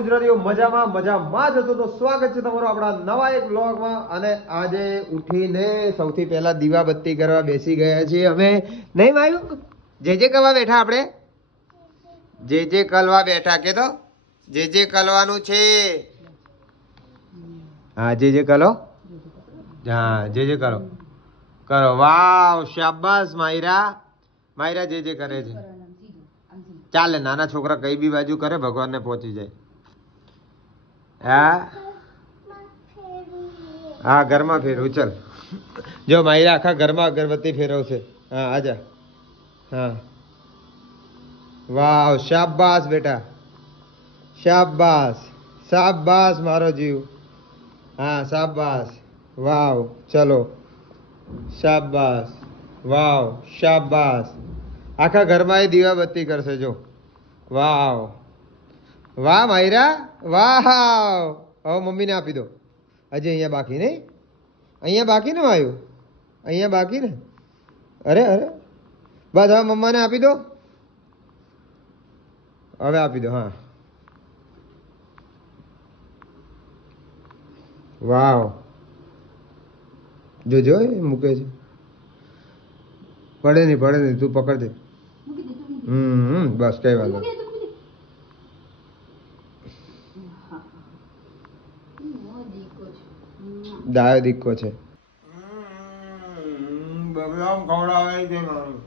ગુજરાતીઓ મજામાં જતો તો સ્વાગત છે તમારું આપણા નવા એક વ્લોગમાં. અને આજે ઉઠીને સૌથી પહેલા દીવાબત્તી કરવા બેસી ગયા છીએ અમે. નહીં માયું જે કરવા બેઠા આપણે? જે કલવા બેઠા કે તો જે કલવાનું છે. હા જે કલો. હા જે કરો કરો. વાવ શાબાશ માયરા જે કરે છે. ચાલે નાના છોકરા કઈ બી બાજુ કરે ભગવાનને પહોંચી જાય. હા ઘરમાં ફેરવું ચાલ. જો માયરા આખા ઘરમાં અગરબત્તી ફેરવશે. હા આજા. હા વાવ શાબાશ બેટા શાબાશ શાબાશ મારો જીવ. હા શાબાશ વાવ ચલો શાબાશ વાવ શાબાશ. આખા ઘરમાં એ દીવાબત્તી કરશે જો. વાવ વાહ માયરા વાહ. હવે મમ્મીને આપી દો. હજી અહીંયા બાકી નહીં? અહીંયા બાકી ને માયું? અહીંયા બાકી ને? અરે બસ હવે મમ્માને આપી દો. હવે આપી દો. હા વાવ જોજો મૂકે છે. પડે નહીં તું પકડ દે. બસ કઈ વાંધો. ડાયો દીકો છે. બદામ ખવડાવાય છે મારું.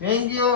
Thank you.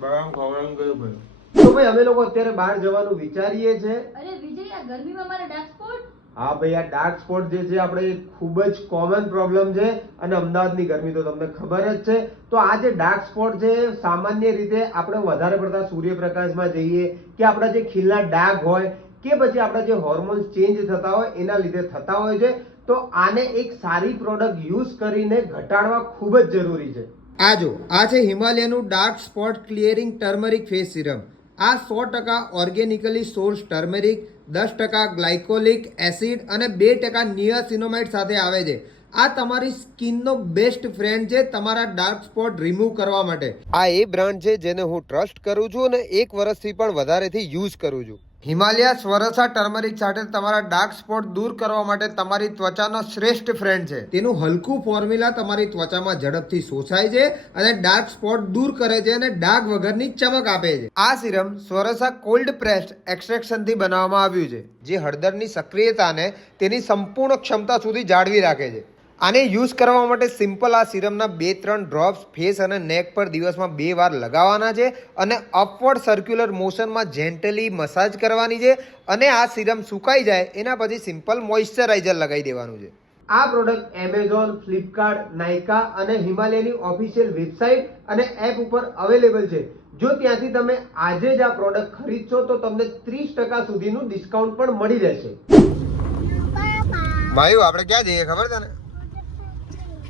બદામ ખવડાવીને ગયું ભાઈ. તો ભાઈ અમે લોકો અત્યારે બહાર જવાનું વિચારીએ છે. અરે વિજય આ ગરમીમાં મારા ડાર્ક સ્પોટ. હા ભાઈ આ ડાર્ક સ્પોટ જે છે આપણે ખૂબ જ કોમન પ્રોબ્લેમ છે. અને અમદાવાદની ગરમી તો તમને ખબર જ છે. તો આ જે ડાર્ક સ્પોટ છે સામાન્ય રીતે આપણે વધારે પડતા સૂર્યપ્રકાશમાં જઈએ કે આપણા જે ખીલના ડાઘ હોય કે પછી આપણા જે હોર્મોન્સ ચેન્જ થતા હોય એના લીધે થતા હોય છે. તો આને એક સારી પ્રોડક્ટ યુઝ કરીને ઘટાડવા ખૂબ જ જરૂરી છે. આ જો આ છે હિમાલયનું dark spot clearing turmeric face serum. આ 100% organically source turmeric, 10% glycolic acid અને 2% નિયાસિનામાઇડ સાથે આવે છે. આ તમારી સ્કિનનો બેસ્ટ ફ્રેન્ડ છે તમારા ડાર્ક સ્પોટ રિમૂવ કરવા માટે. આ એ બ્રાન્ડ છે જેને હું ટ્રસ્ટ કરું છું અને 1 વર્ષથી પણ વધારેથી યુઝ કરું છું. હિમાલય સ્વરસા ટર્મરિક સાથે તમારા ડાર્ક સ્પોટ દૂર કરવા માટે તમારી ત્વચાનો શ્રેષ્ઠ ફ્રેન્ડ છે. તેનું હલકું ફોર્મ્યુલા તમારી ત્વચામાં ઝડપથી શોષાય છે અને ડાર્ક સ્પોટ દૂર કરે છે અને ડાઘ વગરની ચમક આપે છે. આ સિરમ સ્વરસા કોલ્ડ પ્રેસ્ડ એક્સ્ટ્રેક્શનથી બનાવવામાં આવ્યું છે જે હળદરની સક્રિયતાને તેની સંપૂર્ણ ક્ષમતા સુધી જાળવી રાખે છે. આને યુઝ કરવા માટે સિમ્પલ આ સિરમના 2-3 ડ્રોપ્સ ફેસ અને નેક પર દિવસમાં 2 વાર લગાવવાના છે અને અપવર્ડ સર્ક્યુલર મોશનમાં જેન્ટલી મસાજ કરવાની છે. અને આ સિરમ સુકાઈ જાય એના પછી સિમ્પલ મોઇશ્ચરાઇઝર લગાવી દેવાનું છે. આ પ્રોડક્ટ એમેઝોન, ફ્લિપકાર્ટ, નાયકા અને હિમાલયની ઓફિશિયલ વેબસાઇટ અને એપ ઉપર અવેલેબલ છે. જો ત્યાંથી તમે આજે જ આ પ્રોડક્ટ ખરીદશો તો તમને 30% સુધીનું ડિસ્કાઉન્ટ પણ મળી રહેશે. માયુ આપણે ક્યાં જઈએ ખબર છે ને?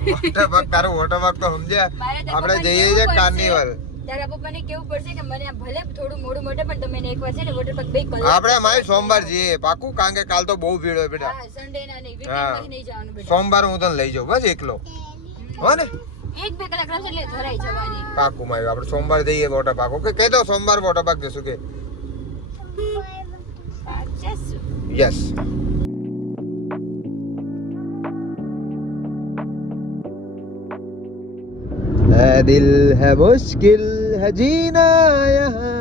Water park. તારો વોટર પાર્ક તો સમજ્યા આપણે જઈએ છે કાર્નિવલ. તારા પપ્પાને કેવું પડશે કે મને ભલે થોડું મોડું મોટે પણ તમે એકવાર છે ને વોટર પાર્ક બે કલાક આપણે માય સોમવાર જઈએ પાકું કારણ કે કાલ તો બહુ ભીડ હોય બેટા. હા સન્ડે ના નહીં વીકેન્ડ નહીં જવાનું બેટા. સોમવાર હું તને લઈ જાઉં બસ એકલો હો ને. 1-2 કલાક રમશે એટલે ધરાઈ જવાની. પાકું માય આપણે સોમવાર જઈએ વોટર પાર્ક. ઓકે કહી દો સોમવાર વોટર પાર્ક જશું કે યસ. है दिल है मुश्किल है जीना यहाँ.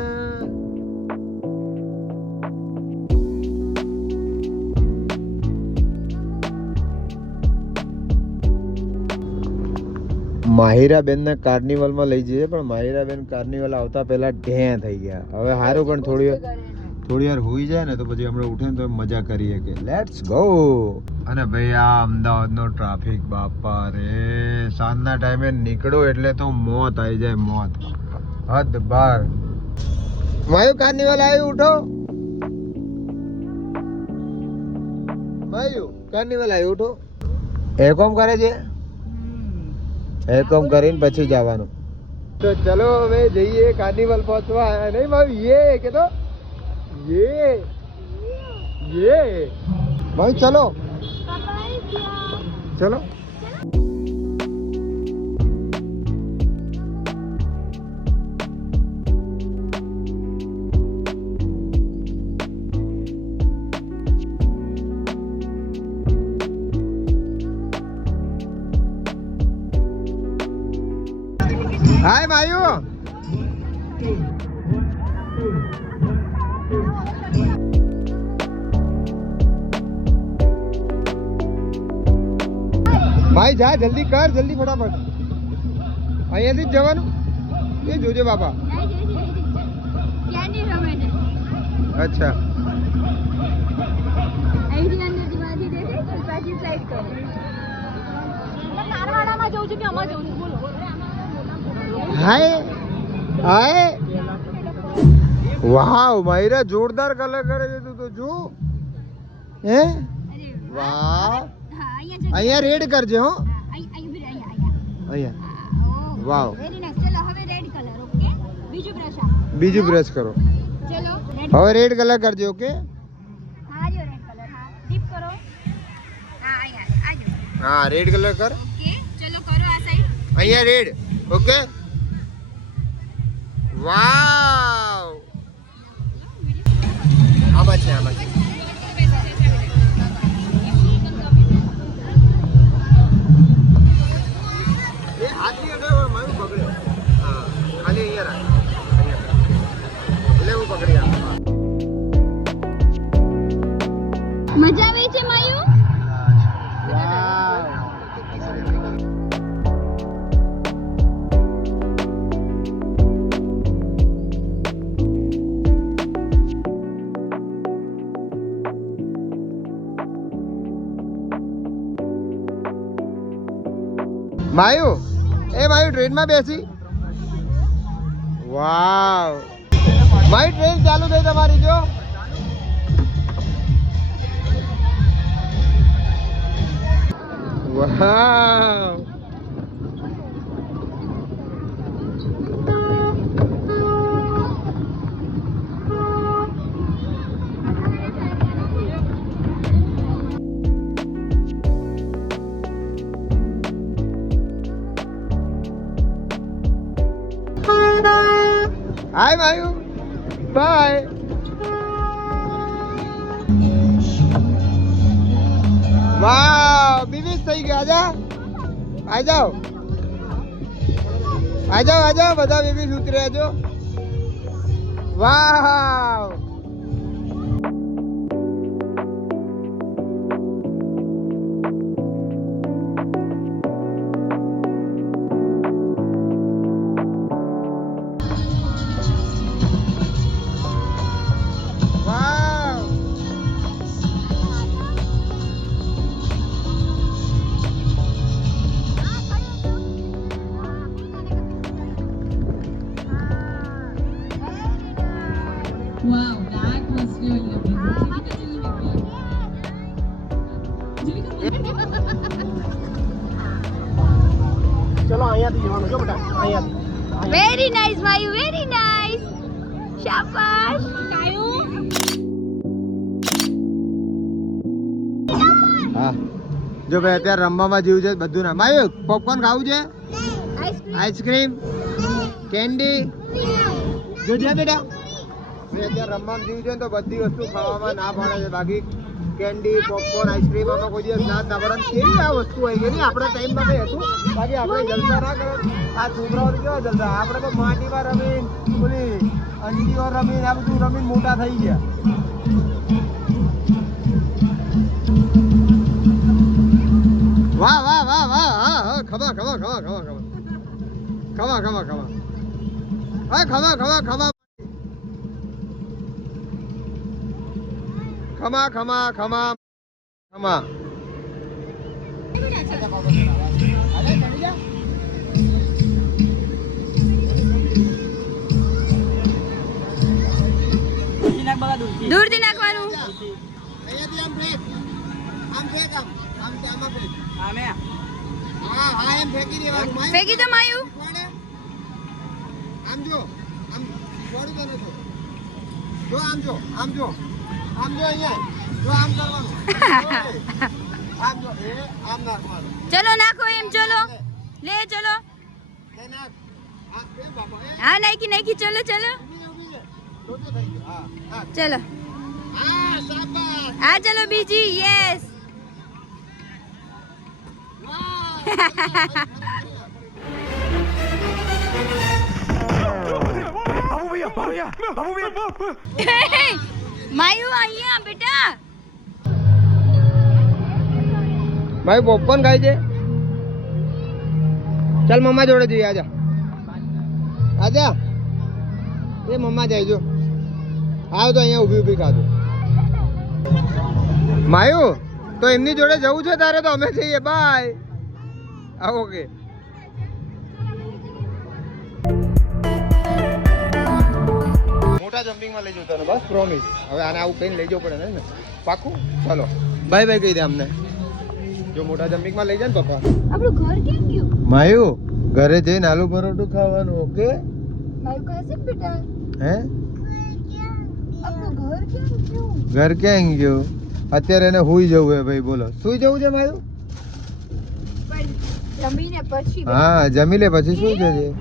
માહિરાબેનને કાર્નિવલમાં લઈ જઈએ પણ માહિરાબેન કાર્નિવલ આવતા પહેલા ઢેં થઈ ગયા. હવે સારું પણ થોડી વાર હોઈ જાય ને તો પછી આપણે ઉઠે ને તો મજા કરીએ કે લેટ્સ ગો. અને ભાઈ આ અમદાવાદનો ટ્રાફિક બાપા રે સાંજના ટાઈમે નીકળો એટલે તો મોત આવી જાય મોત. હદ બાર. માયુ કાર્નિવલ આવ્યું ઉઠો. માયુ કાર્નિવલ આવ્યું ઉઠો. એકોમ કરે છે એકોમ કરીને પછી જવાનું. તો ચલો હવે જઈએ કાર્નિવલ પહોંચવા. નહીં ભાઈ યે કે તો યે ભાઈ ચલો ચલો. હાય માયુ. ભાઈ જા જલ્દી કર, જલ્દી ફટાફટ. અહીંયાથી જ જવાનું એ જોજે બાપા. અચ્છા હાય હાય. વાવ માયરા જોરદાર કલર કરે છે તું તો જો. હે વાવ. અહીંયા રેડ કરજે હો. અહીંયા વાવ. બીજું બ્રશ કરો. હવે રેડ કલર કરજો. ઓકે હા રેડ કલર કર. અહીંયા રેડ. Okay wow. આમાં છે આમાં છે. એ હાથની આગળ મારું પકડ્યો. હા ખાલી અહીંયા રાખ. એટલે હું પકડી આપ. મજા આવે છે માયુ. માયુ એ માયુ ટ્રેનમાં બેસી. વાવ મારી ટ્રેન ચાલુ થઈ તમારી જો. વાવ હાય માયુ બાય. વાવ બીબીસ થઈ ગયા. આજા આજાઓ બધા બેબી ઉતર્યા છો. વાવ Wow, that was really amazing. ચલો અહીંયાથી જવાનું છો બેટા. અહીંયાથી. વેરી નાઇસ માયુ, વેરી નાઇસ. શાબાશ કાયુ. હા જો ભાઈ અત્યારે રમવામાં જીવ છે બધું ના. માયુ પોપકોર્ન ખાવું છે? આઈસ્ક્રીમ કેન્ડી જોજે બેટા. અત્યારે રમવામાં જીવ છે તો બધી વસ્તુ ખાવામાં ના પાડે છે. બાકી કેન્ડી પોપકોર્ન આઈસ્ક્રીમ આમાં કોઈ દિવસ ના પડે. કેવી આ વસ્તુ આવી ગઈ નહીં આપણા ટાઈમમાં કઈ હતું. બાકી આપણે જલસા ના કરો. આ છોકરાઓ કેવા જલસા. આપણે તો માટીમાં રમીને પેલી અંટીઓ રમીને આ બધું રમીને મોટા થઈ ગયા. વાહ વાહ વાહ વાહ. હા હા ખમા ખમા ખમા ખમા ખમા ખમા ખમા ખમા હા ખમા ખમા ખમા ખમા ખમા ખમા ખમા. દૂરથી નાખવાનું. અહીંયાથી આમ ફેંક. આમ ફેંક આમ. આમાં ફેંક. હા એમ ફેંકી દેવાનું. ફેંકી દો માયુ. આમ જો આમ છોડી દે ને તો જો આમ જો અહીંયા જો આમ કરવાનું આમ જો એ આમ નાખવાનું ચલો નાખો એમ ચલો લે ચલો એ નાખ આ એ બાપા એ હા નાખી ચલો ચલો ઊભી છે લોચો થઈ ગયો હા હા ચલો શાબાશ આ ચલો બીજી યસ માયુ અહીંયા બેટા ભાઈ પોપકોર્ન ખાય છે ચાલ મમ્મા જોડે જઈએ આજા એ મમ્મા જાય જો આવ તો અહીંયા ઊભી ખાધો માયુ તો એમની જોડે જવું છે તારે તો અમે જઈએ બાય આવો ઓકે મોટા જમ્પિંગમાં લઈ જવું તને બસ પ્રોમિસ હવે આને આવું કઈ લઈ જવું પડે ને પાકું ચાલો બાય બાય કહી દે અમને જો મોટા જમ્પિંગમાં લઈ જાય ને પપ્પા આપણું ઘર કેમ ગયું માયુ ઘરે જઈને આલુ પરોઠું ખાવાનું ઓકે માયુ કહે છે બેટા હે આપણું ઘર કેમ ગયું ઘર ક્યાં ગયું અત્યારે એને હુઈ જવું હે ભાઈ બોલો સુઈ જવું છે માયુ પણ જમીને પછી હા જમી લે પછી શું છે